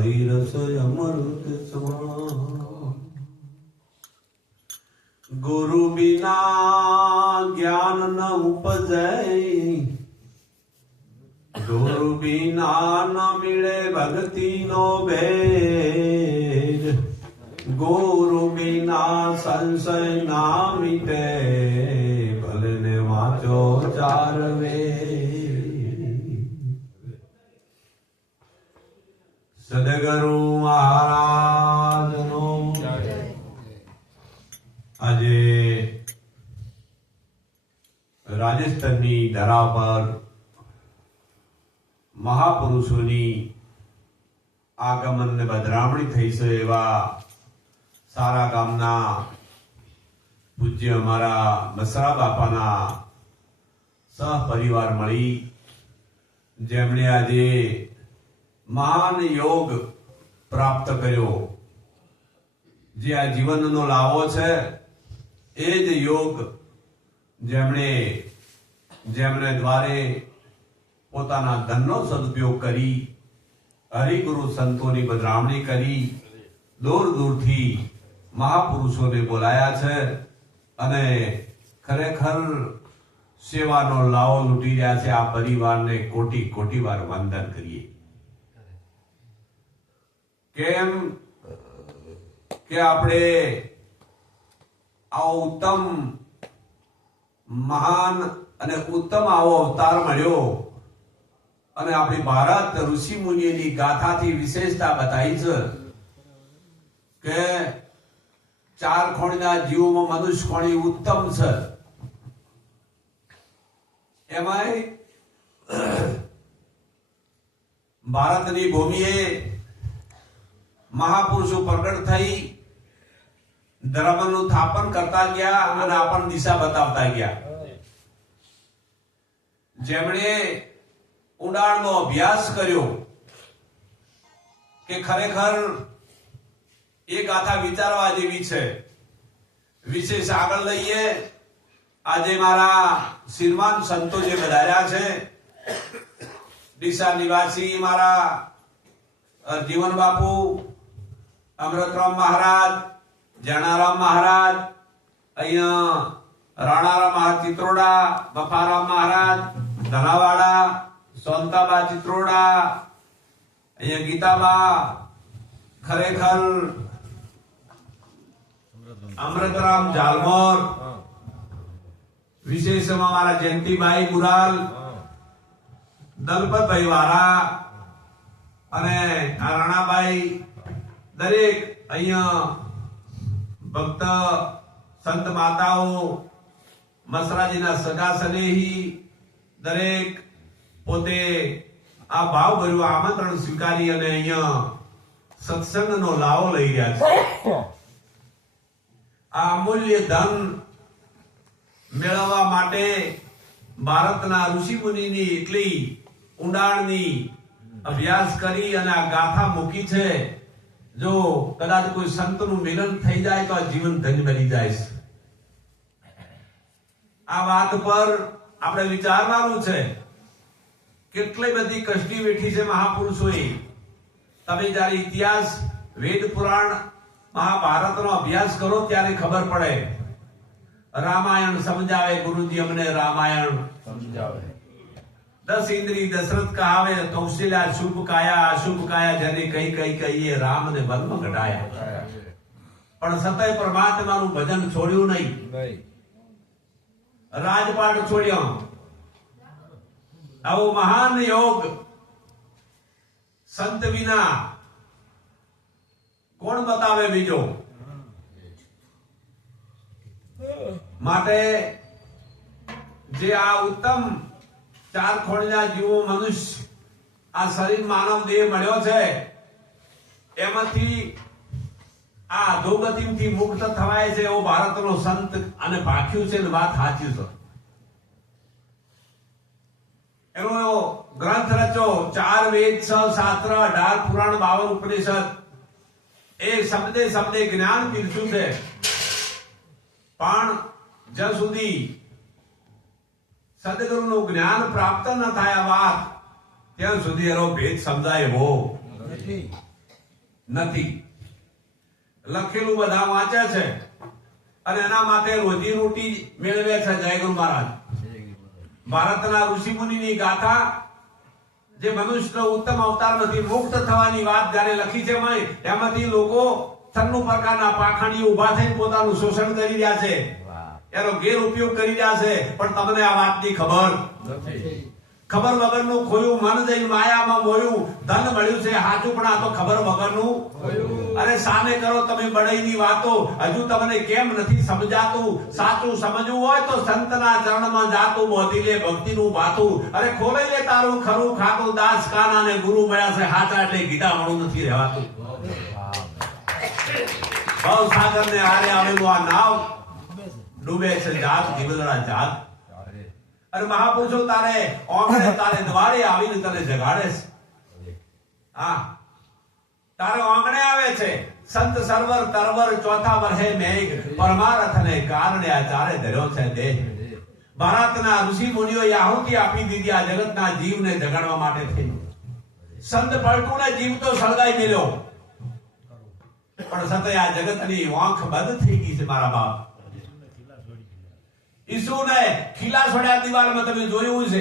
હરિરસ અમૃત સમાન ગુરુ બિના જ્ઞાન ન ઉપજે ગુરુ બિના ન મળે ભક્તિ નો ભેદ ગુરુ બિના સંશય ના મીટે ભલે ને વાંચો ચાર વેદ સદગુરુ મહારાજનો આજે રાજસ્થાનની ધરા પર મહાપુરુષોની આગમન ને બદરામણી થઈ છે એવા સારા ગામના પૂજ્ય અમારા બસરા બાપાના સહપરિવાર મળી જેમણે આજે મહાન યોગ પ્રાપ્ત કર્યો જે આ જીવનનો લાવો છે એ જ યોગ જેમણે દ્વારે પોતાના ધનનો સદુપયોગ કરી હરિગુરુ સંતોની બદરામણી કરી દૂર દૂરથી મહાપુરુષોને બોલાયા છે અને ખરેખર સેવાનો લાવો લૂંટી રહ્યા છે. આ પરિવારને કોટી કોટી વાર વંદન કરીએ. કેમ કે આપણે આવો ઉત્તમ મહાન અને ઉત્તમ આવો અવતાર મળ્યો અને આપણી ભારત ઋષિ મુનિની ગાથાથી વિશેષતા બતાવી છે કે ચાર ખોણીના જીવોમાં મનુષ્ય ખોણી ઉત્તમ છે. એમાંય ભારતની ભૂમિએ મહાપુરુષો પ્રગટ થઈ ધર્મનું સ્થાપન કરતા ગયા અને આપણને દિશા બતાવતા ગયા. જેમણે ઊંડાણનો અભ્યાસ કર્યો કે ખરેખર એ ગાથા વિચારવા જેવી છે. વિશેષ આગળ લઈએ. આજે મારા શ્રીમાન સંતો જે વધાર્યા છે ડીસા નિવાસી મારા જીવન બાપુ, અમૃતરામ મહારાજ, જણારામ મહારાજ, અહીંયા રાણારામ મહારાજ ચિત્રોડા, બફારામ મહારાજ ધનાવાડા, સોનતાબા ચિત્રોડા, અહીંયા ગીતાબા, ખરેખર અમૃતરામ જાલમોર, વિશેષમાં મારા જયંતિભાઈ ગુરાલ, દલપતભાઈ વાળા અને આ રાણાભાઈ, દરેક અહીંયા ભક્ત સંત માતાઓ, મસરાજીના સગા સનેહી દરેક પોતે આ ભાવભર્યું આમંત્રણ સ્વીકારી અને અહીંયા સત્સંગનો લાવો લઈ રહ્યા છે. આ અમૂલ્ય ધન મેળવવા માટે ભારતના ઋષિ મુનિની એટલી ઊંડાણની અભ્યાસ કરી અને આ ગાથા મૂકી છે. જો કદાચ કોઈ સંતનું મિલન થઈ જાય તો આ જીવન ધન્ય બની જાય છે. આ વાત પર આપણે વિચારવાનું છે. કેટલી બધી કષ્ટી વેઠી છે મહાપુરુષોએ. તમે જયારે ઇતિહાસ, વેદ પુરાણ, મહાભારતનો અભ્યાસ કરો ત્યારે ખબર પડે. રામાયણ સમજાવે ગુરુજી અમને, રામાયણ સમજાવે. 10 ઇન્દ્રી દશરથ કહાવે, કૌશલ્યા શુભ કાયા અશુભ કાયા, જેને કઈ કઈ કહીએ રામ ને વનમાં ઘટાયા. પણ સતય પરમાત્માનું ભજન છોડ્યું નહીં. રાજપાટ છોડ્યો. આવો મહાન યોગ સંત વિના કોણ બતાવે બીજો? માટે જે આ ઉત્તમ ચાર ખોળના જીવો મનુષ્ય આ શરીર માનવ દેહ મળ્યો છે એમાંથી આ અધોગતિથી મુક્ત થવાય છે એવો ભારતનો સંત અને ભાખ્યું છે ને વાત સાચી છે. એનો ગ્રંથ રચ્યો 4 વેદ 6 શાસ્ત્ર 18 પુરાણ 52 ઉપનિષદ. એ શબ્દે શબ્દે જ્ઞાન પીરસ્યું છે. પણ જ્યાં સુધી સદગુરુનું જ્ઞાન પ્રાપ્ત ન થાય વાત ત્યાં સુધી એનો ભેદ સમજાય એવો નથી. લખેલું બધા વાંચે છે અને એના માટે રોજી રોટી મેળવે છે. જય ગુરુ મહારાજ. ભારતના ઋષિ મુનિની ગાથા જે મનુષ્યનો ઉત્તમ અવતાર નથી, મુક્ત થવાની વાત જયારે લખી છે એમાંથી લોકો સન્નું પ્રકારના પાખંડી ઉભા થઈને પોતાનું શોષણ કરી રહ્યા છે, એનો ગેરઉપયોગ કરી રહ્યા છે. પણ તમને આ વાતની ખબર વગરનું ખોયું મન જઈ માયામાં મોયું, ધન મળ્યું છે સાચું પણ આ તો ખબર વગરનું. અરે સામે કરો તમે બડાઈની વાતો, હજુ તમને કેમ નથી સમજાતું? સાચું સમજવું હોય તો સંતના ચરણમાં જાતું, બોધી લે ભક્તિનું ભાતું. અરે ખોલાઈ લે તારું ખરું ખાતું, દાસ કાના ને ગુરુ મળ્યા છે હાચા એટલે ગીતા મળું નથી રહેવાતું. ભવસાગર ને આરે આવેલું આ નાવ ડૂબે છે જાત જીવદડા જાત. અરે મહાપુરુષો તારે ઓગણે તારે દ્વારે આવીને તને જગાડે છે. હા, તારે ઓગણે આવે છે સંત સરવર તરવર, ચોથા વર્ષે મેઘ પરમારથ ને કારણે આ ચારે ધર્યો છે દેહ. ભારતના ઋષિ મુનિઓએ આહુતિ આપી દીધી આ જગતના જીવને જગાડવા માટે થઈ. સંત પલટુને જીવ તો સળગાઈ મેલ્યો, પણ સતય આ જગતની આંખ બંધ થઈ ગઈ છે મારા બાપ. ઈસુને ખીલા છોડ્યા દિવાલમાં તમે જોયું છે,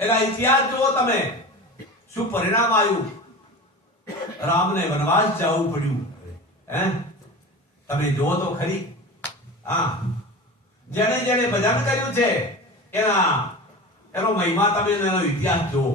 એના ઇતિહાસ જુઓ તમે. શું પરિણામ આવ્યું? રામને વનવાસ જવું પડ્યું. તમે જુઓ તો ખરી. હા, જેને જેને ભજન કર્યું છે એનો મહિમા તમે એનો ઇતિહાસ જુઓ.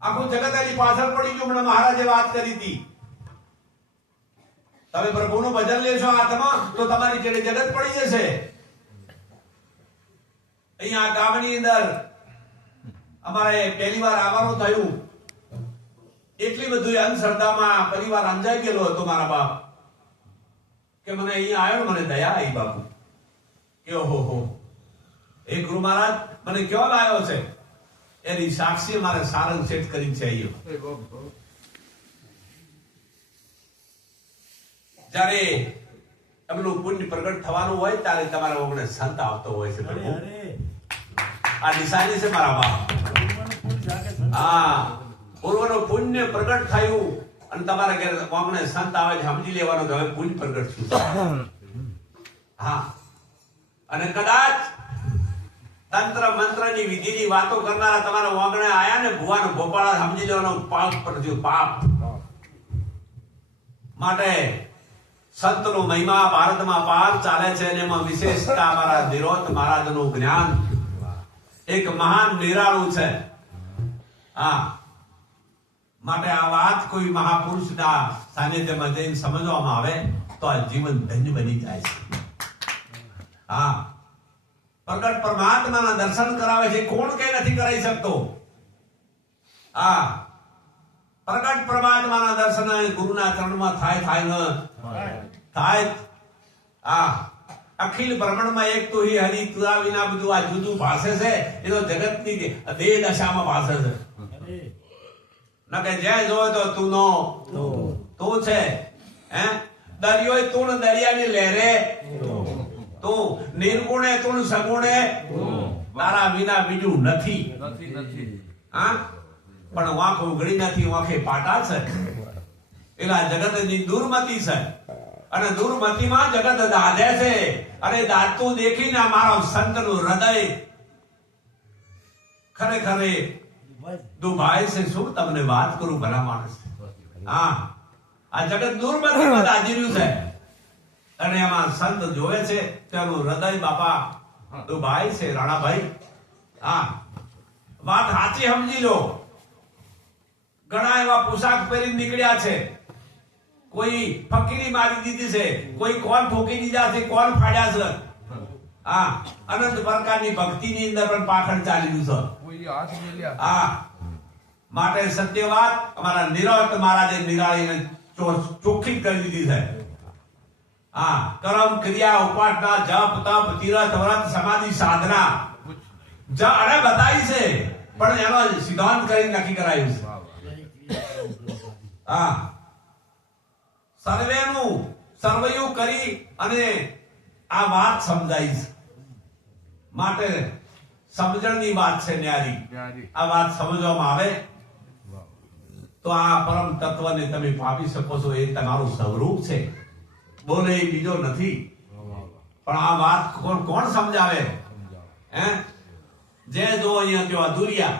આખું જગત એની પાછળ પડી ગયું. હમણાં મહારાજે વાત કરી હતી, તમે પ્રભુનું ભજન લેશો હાથમાં તો તમારી જેડે જગત પડી જશે. અહીંયા ગામની અંદર અમારે પહેલી વાર આવવાનું થયું, એટલી બધું અંધશ્રદ્ધામાં પરિવાર અંજાઈ ગયેલો હતો મારા બાપ, કે મને અહીંયા આવ્યો, મને દયા આવી બાપુ કે ઓહો એ ગુરુ મહારાજ મને ક્યો લાવ્યો છે, એની સાક્ષી મારે સારંગ સેટ કરી છે. અહીંયા જયારે એમનું પુણ્ય પ્રગટ થવાનું હોય ત્યારે તમારા ઓગણે સંત આવતો હોય છે. આ નિશાની છે મારા બાપ. હા, પૂર્વનું પુણ્ય પ્રગટ થયું અને તમારા ઘરે ઓગણે સંત આવે છે, સમજી લેવાનું કે હવે પુણ્ય પ્રગટ થયું. હા, અને કદાચ તંત્ર મંત્ર ની વિધિ ની વાતો કરનારા તમારા ઓગણે આયા ને ભુવાનો ભોપાળા, સમજી લેવાનો પાપ પડ્યું, પાપ. માટે સંતનો મહિમા ભારતમાં પાર ચાલે છે અને એમાં વિશેષતા અમારા નિરોધ મહારાજનું જ્ઞાન એક મહાન નિરાળું છે. હા, માટે આ વાત કોઈ મહાપુરુષના સાનિધ્યમાં જઈને સમજવામાં આવે તો આ જીવન ધન્ય બની જાય છે. હા, પ્રગટ પરમાત્માના દર્શન કરાવે છે, કોણ કે નથી કરાવી શકતો? હા, પ્રગટ પરમાત્માના દર્શન ગુરુના ચરણમાં થાય ન થાય. આ અખિલ બ્રહ્માંડમાં એક તો હી હરિ તુરા વિના બધું આ જુદું ભાષે છે. એ તો જગતની દેહ દશામાં ભાષે છે. ન કે જ્યાં જોવે તો તું નો તું છે. દરિયો તું દરિયાની લહેરે તું, નિર્ગુણે તું સગુણે તારા વિના બીજું નથી. હા, પણ વાંખ ઉઘડી નથી, વાંખે પાટા છે. એલા જગતની દુર્મતિ છે અને દુર્મતિમાં જગત દાધે છે. અને દાતું દેખીને મારો સંતનું હૃદય ખરેખર દુભાય છે. શું તમને વાત કરું ભલા માણસ. હા, આ જગત દુર્મતિમાં દાજી રહ્યું છે અને એમાં સંત જોવે છે તેનું હૃદય બાપા દુભાય છે. રાણાભાઈ, હા, વાત સાચી સમજી લો. ઘણા એવા પોશાક પહેરી નીકળ્યા છે, કોઈ ફકીરી મારી દીધી છે, કોઈ કોણ ઠોકી દીધા છે, કોણ ફાડ્યા છે. હા, અનંત પ્રકારની ભક્તિની અંદર પણ પાખંડ ચાલી રહ્યું છે. હા, માટે સત્ય વાત અમારા નિરત મહારાજે નિરાળીને ચોખ્ખી કરી દીધી છે. હા, કર્મ ક્રિયા ઉપાસના જપ તપ તીરથ વ્રત સમાધિ સાધના અને બતાવી છે, પણ એનો સિદ્ધાંત કરી નક્કી કરાયું છે. હા, સર્વેનું સર્વયું કરી અને આ વાત સમજાઈ છે. માટે સમજણની વાત છે ન્યારી. ન્યારી. આ વાત સમજવામાં આવે તો આ પરમ તત્વને તમે પામી શકો છો. એ તમારું સ્વરૂપ છે, બોલે એ બીજો નથી. પણ આ વાત કોણ સમજાવે? હે જે જો અહીંયા ત્યાં અધૂરિયા